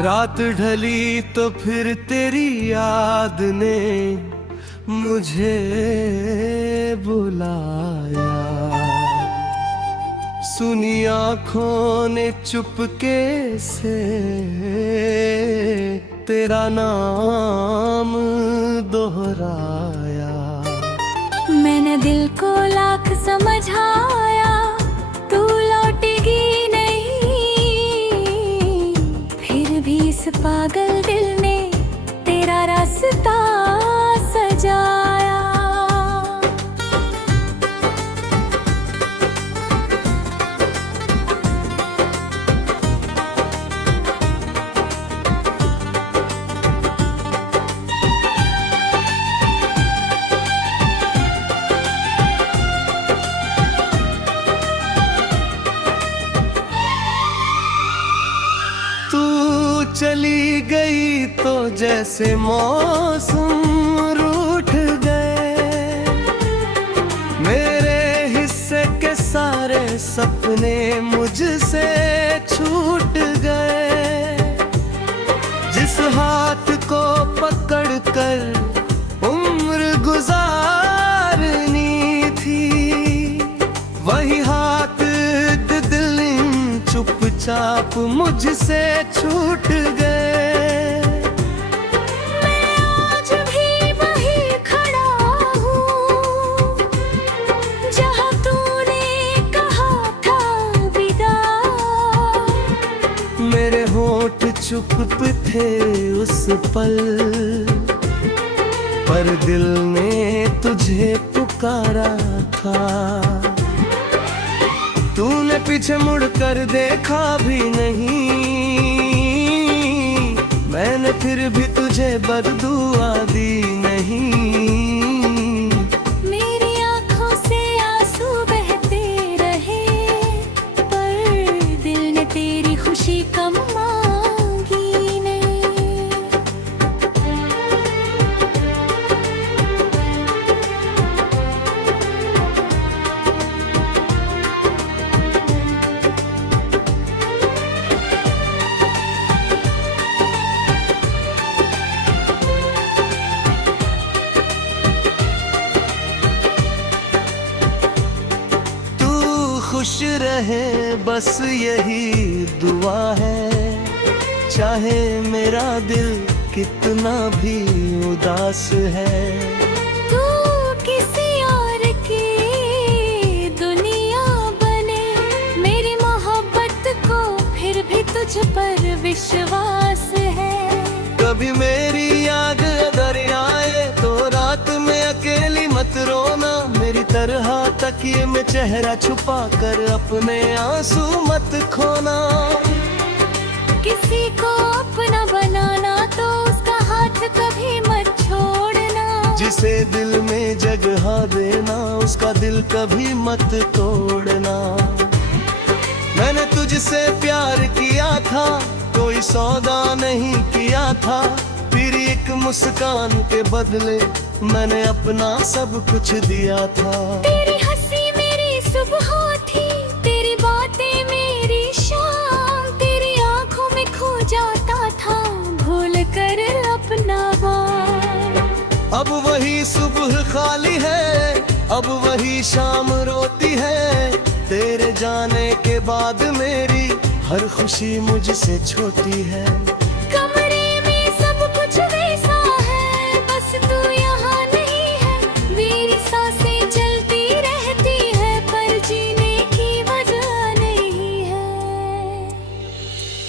रात ढली तो फिर तेरी याद ने मुझे बुलाया। सुनी आँखों ने चुपके से तेरा नाम दोहराया। मैंने दिल को लाख समझाया, तू लौटेगी नहीं। फिर भी इस पागल दिल ने तेरा रास्ता सजाया। चली गई तो जैसे मौसम रूठ गए, मेरे हिस्से के सारे सपने मुझसे छूट गए। जिस हाथ को पकड़ कर उम्र गुजारनी थी, वही हाथ दिल चुपचाप मुझसे छूट गए। मैं आज भी वहीं खड़ा हूँ, जहाँ तूने कहा था विदा। मेरे होंठ चुप थे उस पल, पर दिल ने तुझे पुकारा था। तूने पीछे मुड़कर देखा भी नहीं, मैंने फिर भी तुझे बददुआ दी नहीं। मेरी आँखों से आंसू बहते रहे, पर दिल ने तेरी खुशी कम मांगी नहीं। खुश रहे बस यही दुआ है, चाहे मेरा दिल कितना भी उदास है। तू किसी और की दुनिया बने, मेरी मोहब्बत को फिर भी तुझ पर विश्वास है। कभी मेरी याद दरियाए तो रात में अकेली मत रोना, मेरी तरह तकिए में चेहरा छुपा कर अपने आंसू मत खोना। किसी को अपना बनाना तो उसका हाथ कभी मत छोड़ना, जिसे दिल में जगह देना उसका दिल कभी मत तोड़ना। मैंने तुझसे प्यार किया था, कोई सौदा नहीं किया था, फिर एक मुस्कान के बदले मैंने अपना सब कुछ दिया था। तेरी हंसी मेरी सुबह थी, तेरी बातें मेरी शाम, तेरी आंखों में खो जाता था भूल कर अपना बार। अब वही सुबह खाली है, अब वही शाम रोती है, तेरे जाने के बाद मेरी हर खुशी मुझसे छोटी है। कमरे में सब कुछ वैसा है, बस तू यहाँ नहीं है। मेरी सांसें चलती रहती है, पर जीने की वजह नहीं है।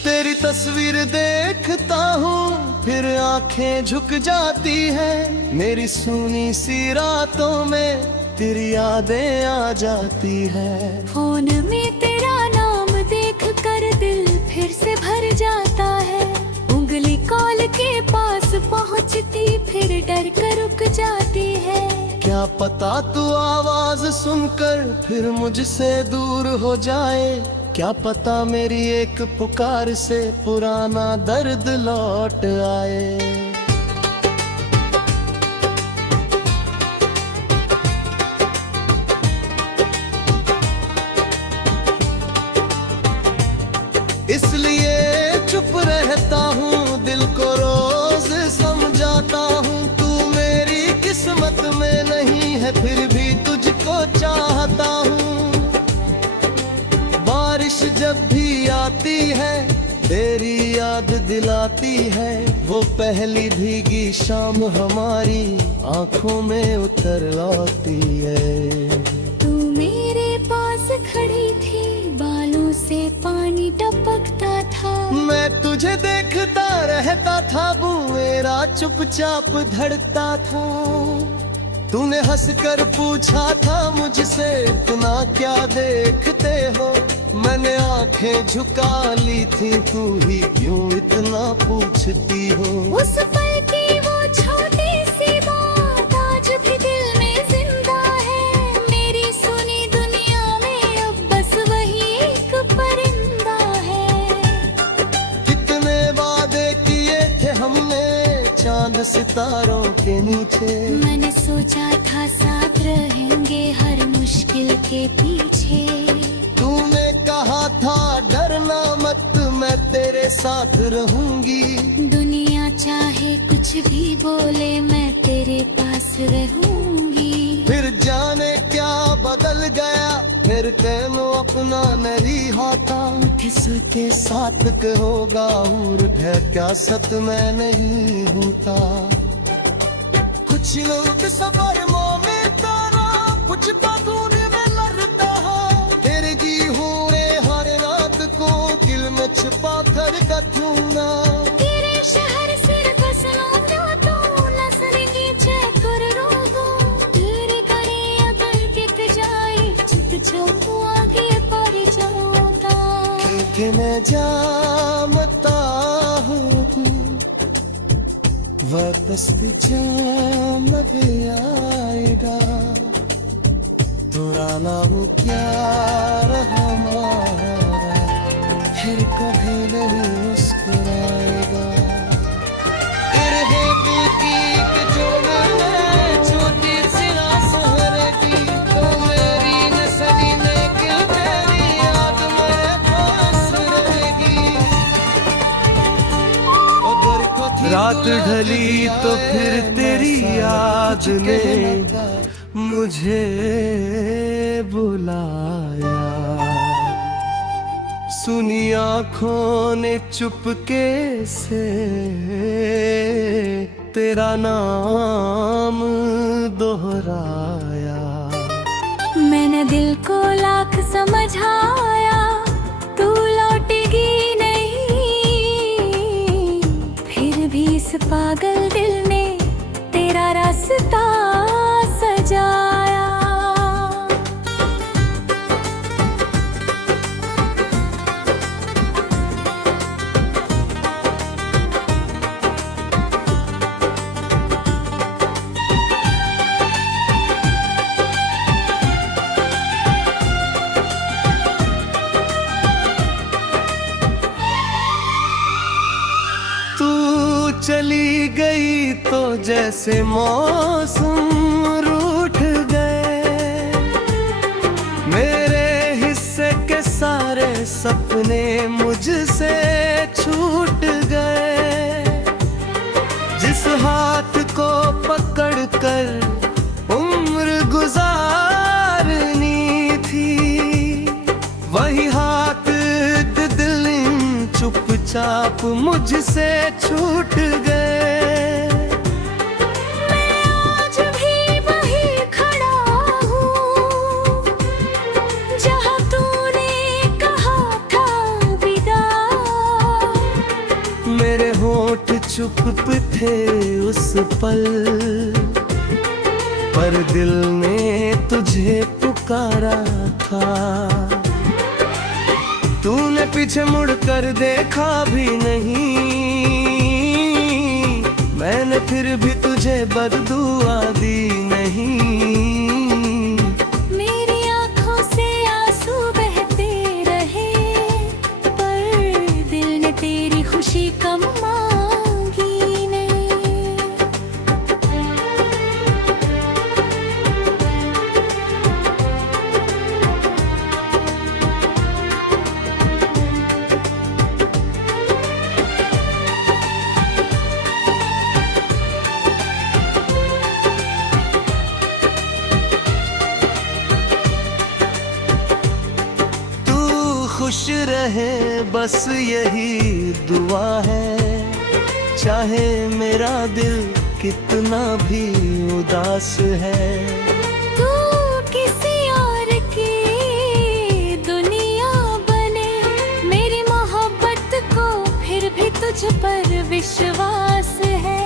तेरी तस्वीर देखता हूँ फिर आंखें झुक जाती है, मेरी सुनी सी रातों में तेरी यादें आ जाती है। फोन में तेरा नाम देख कर दिल फिर से भर जाता है, उंगली कॉल के पास पहुंचती फिर डर कर रुक जाती है। क्या पता तू आवाज सुनकर फिर मुझसे दूर हो जाए, क्या पता मेरी एक पुकार से पुराना दर्द लौट आए। इसलिए चुप रहता हूँ है फिर भी तुझको चाहता हूँ। बारिश जब भी आती है तेरी याद दिलाती है, वो पहली भीगी शाम हमारी आंखों में उतर आती है। तू मेरे पास खड़ी थी, बालों से पानी टपकता था। मैं तुझे देखता रहता था, वो मेरा चुपचाप धड़कता था। तूने हंसकर पूछा था मुझसे, इतना क्या देखते हो। मैंने आंखें झुका ली थी, तू ही क्यों इतना पूछती हो। उस पल की वो छोटी सी बात आज भी दिल में जिंदा है। मेरी सुनी दुनिया में अब बस वही एक परिंदा है। कितने वादे किए थे हमने चांद सितारों के नीचे। मैंने सोचा था साथ रहेंगे हर मुश्किल के पीछे। तूने कहा था डरना मत, मैं तेरे साथ रहूंगी। दुनिया चाहे कुछ भी बोले, मैं तेरे पास रहूंगी। फिर जाने क्या बदल गया, फिर कहनो अपना नहीं होता। किसके साथ होगा और है क्या सत मैं नहीं होता। कुछ लोग सबर में तारा, कुछ पगून में लड़ता है। तेरे जी हो रे हर रात को दिल में छिपा कर कथूना। तेरे शहर सिर बसना तो नसरेंगे चक्कर रोगो। तेरे करे अगर गिर जाए चित जाऊं आगे पर जाऊंगा। कि मैं जानता हूँ वक्त जाम भी आएगा। पुराना वो क्या रहा हमारा, फिर कभी नहीं मुस्कुराएगा। तेरे दिल की एक जोड़ में छोटी सी आस रहेगी, तो मेरी नसली में क्यों तेरी याद मेरे पास रहेगी। अगर कभी रात ढली तो फिर तेरी याद ने मुझे बुलाया। सुनी आँखों ने चुपके से तेरा नाम दोहराया। मैंने दिल को लाख समझाया, तू लौटेगी नहीं। फिर भी इस पागल दिल ने तेरा रास्ता सजाया। चली गई तो जैसे मौसम रूठ गए। मेरे हिस्से के सारे सपने मुझसे छूट गए। जिस हाथ को पकड़ कर उम्र गुजारनी थी, वही हाथ दिल चुपचाप मुझसे छूट गए। मैं आज भी वहीं खड़ा हूँ, जहाँ तूने कहा था विदा। मेरे होठ चुप थे उस पल, पर दिल ने तुझे पुकारा था। तूने पीछे मुड़ कर देखा भी नहीं, मैंने फिर भी तुझे बददुआ दी नहीं। मेरी आँखों से आंसू बहते रहे, पर दिल ने तेरी खुशी कम मांगी नहीं। खुश रहे बस यही दुआ है। चाहे मेरा दिल कितना भी उदास है। तू किसी और की दुनिया बने, मेरी मोहब्बत को फिर भी तुझ पर विश्वास है।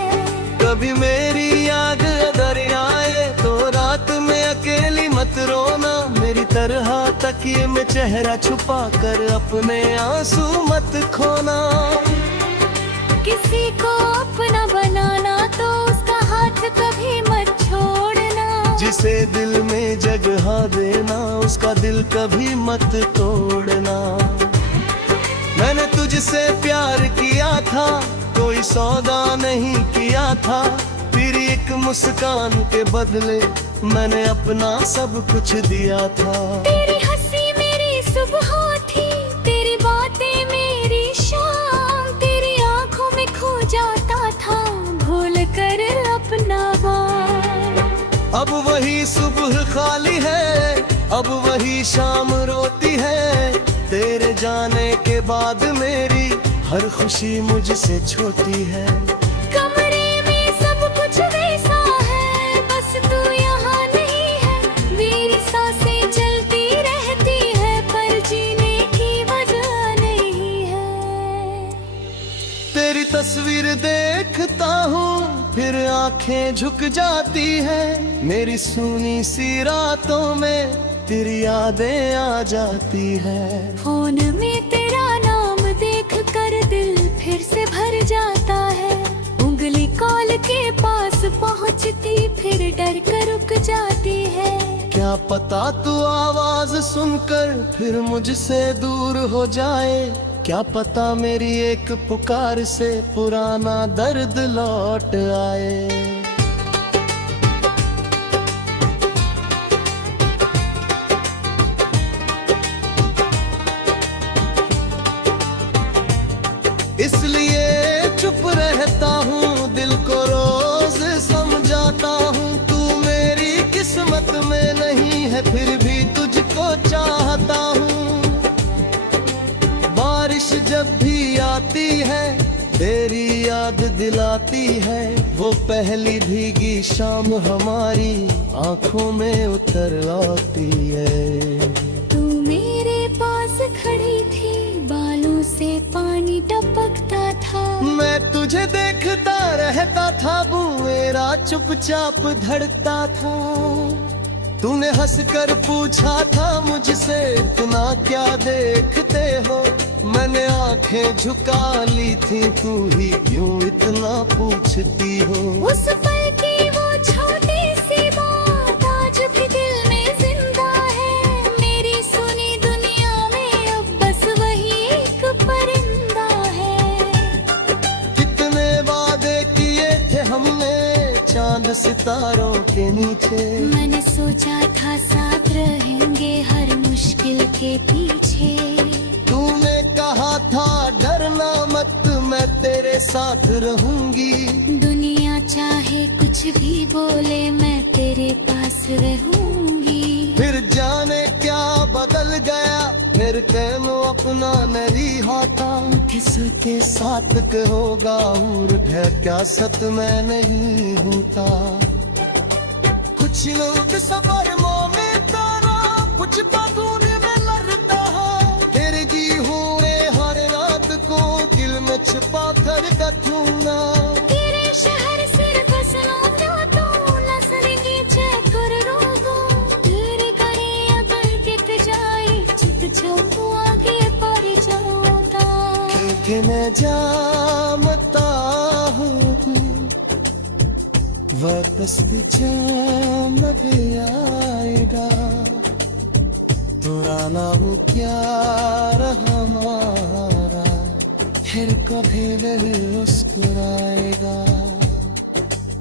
कभी मेरी याद अगर आए तो रात में अकेली मत रोना। मेरी तरह तकिए में चेहरा छुपा कर अपने आंसू मत खोना। किसी को अपना बनाना तो उसका हाथ कभी मत छोड़ना। जिसे दिल में जगह देना उसका दिल कभी मत तोड़ना। मैंने तुझसे प्यार किया था, कोई सौदा नहीं किया था। फिर एक मुस्कान के बदले मैंने अपना सब कुछ दिया था। तेरी हंसी मेरी सुबह थी, तेरी बातें मेरी शाम। तेरी आंखों में खो जाता था भूल कर अपना वार। अब वही सुबह खाली है, अब वही शाम रोती है। तेरे जाने के बाद मेरी हर खुशी मुझसे छोटी है। कमरे में सब कुछ वैसा है, बस तू यहाँ नहीं है। मेरी सांसें चलती रहती है पर जीने की वजह नहीं है। तेरी तस्वीर देखता हूँ फिर आंखें झुक जाती है। मेरी सुनी सी रातों में तेरी यादें आ जाती है। फोन में तेरा नाम देख कर दिल फिर से भर जाता है। उंगली कॉल के पास पहुंचती फिर डर कर रुक जाती है। क्या पता तू आवाज सुनकर फिर मुझसे दूर हो जाए। क्या पता मेरी एक पुकार से पुराना दर्द लौट आए। इसलिए चुप रहता हूँ, दिल को रोज समझाता हूँ। तू मेरी किस्मत में नहीं है फिर भी तुझको चाहता हूँ। बारिश जब भी आती है तेरी याद दिलाती है। वो पहली भीगी शाम हमारी आंखों में उतर आती है। तू मेरे पास खड़ी थी, बालों से पानी टपकता था। मैं तुझे देखता रहता था, वो मेरा चुपचाप धड़कता था। तूने हंसकर पूछा था मुझसे इतना क्या देखते हो। मैंने आंखें झुका ली थी, तू ही क्यों इतना पूछती हो। उस पल की वो छोटी सी बात आज भी दिल में जिंदा है। मेरी सुनी दुनिया में अब बस वही एक परिंदा है। कितने वादे किए थे हमने चांद सितारों के नीचे। मैंने सोचा था साथ रहेंगे हर मुश्किल के पीछे। तूने कहा था डरना मत, मैं तेरे साथ रहूंगी। दुनिया चाहे कुछ भी बोले मैं तेरे पास रहूंगी। फिर जाने क्या बदल गया, फिर कहनो अपना नहीं होता। किसके साथ होगा और क्या सत मैं नहीं होता। कुछ लोग सफर में तारा, कुछ पगूर में लड़ता है। तेरे जी हुए हर रात को दिल में छिपा कर कथूंगा। तेरे शहर सिर बसना ना तो लसरेंगे चक्कर रोगो। तेरे करे अगर टिक जाए चित जाऊं आगे पर जाऊंगा। कि मैं जानता हूँ वक्त जाम भी आएगा। पुराना हो क्या रहा हमारा, फिर कभी नहीं मुस्कुराएगा।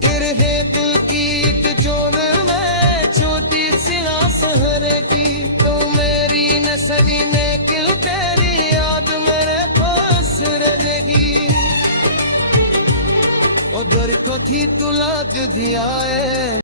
तेरे दिल की एक जोन में छोटी सी आस हरेगी। तो मेरी नसली ने किल तेरी याद मेरे पास रहेगी। उधर को थी तू लाग दिया है।